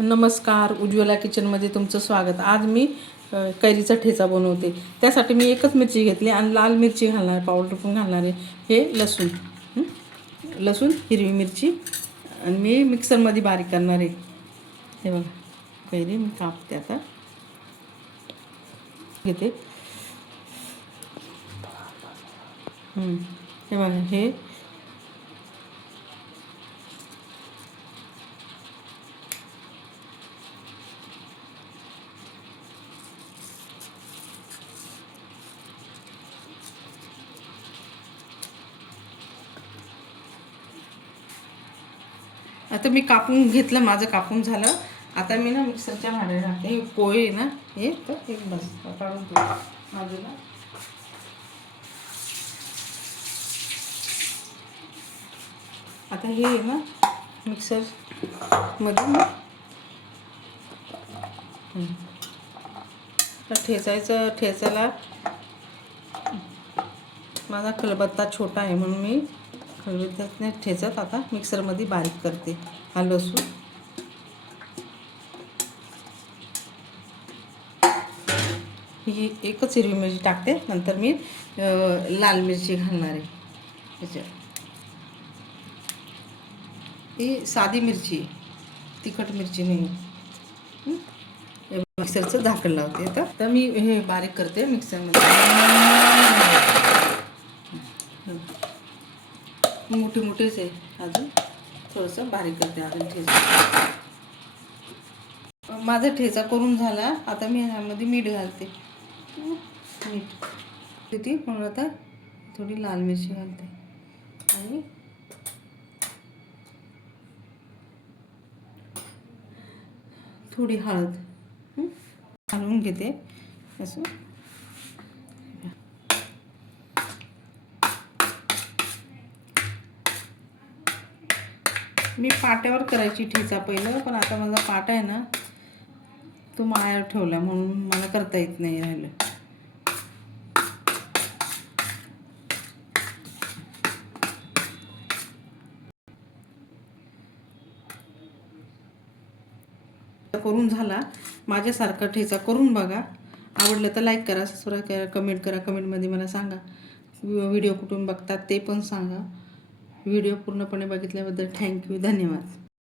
नमस्कार, उज्ज्वला किचनमध्ये तुमचं स्वागत. आज मी कैरीचा ठेचा बनवते. त्यासाठी मी एकच मिरची घेतली आणि लाल मिरची घालणार, पावडर पण घालणार आहे. हे लसूण, लसूण, हिरवी मिरची आणि मी मिक्सरमध्ये बारीक करणार आहे. हे बघा, कैरी मी कापते आता. घेते. हे बघा, हे आता मी कापून घेतलं, माझं कापून झालं. आता मी ना मिक्सरच्या भांड्यात घालते. हे पोहे ना, हे तर एक बस काढून बाजूला. आता हे आहे ना मिक्सरमध्ये ठेचायला माझा खलबत्ता छोटा आहे म्हणून मी खलबत्त्याने ठेचत आता मिक्सरमध्ये बारीक करते. हा लसूण, ही एकच हिरवी मिरची टाकते, नंतर मी लाल मिरची घालणार आहे त्याच्यात. ही साधी मिरची, तिखट मिरची नाही. मिक्सरचं झाकण लावते. तर मी हे बारीक करते मिक्सरमध्ये. मोठे मोठेच आहे, अजून थोडंसं बारीक करते अजून ठेचा. माझा ठेचा करून झाला. आता मी ह्यामध्ये मीठ घालते. मीठ किती म्हणून आता थोडी लाल मिरची घालते आणि थोडी हळद घालून घेते असं. मी पाट्यावर करायची ठेचा पहिलं, पण आता माझा पाटा आहे ना तो मायावर ठेवला म्हणून मला करता येत नाही राहिलं. करून झाला. माझ्यासारखा ठेचा करून बघा. आवडलं तर लाईक करा, सबस्क्राईब करा, कमेंट करा. कमेंटमध्ये मला सांगा व्हिडिओ कुठून बघतात ते पण सांगा. व्हिडिओ पूर्णपणे बघितल्याबद्दल थँक्यू, धन्यवाद.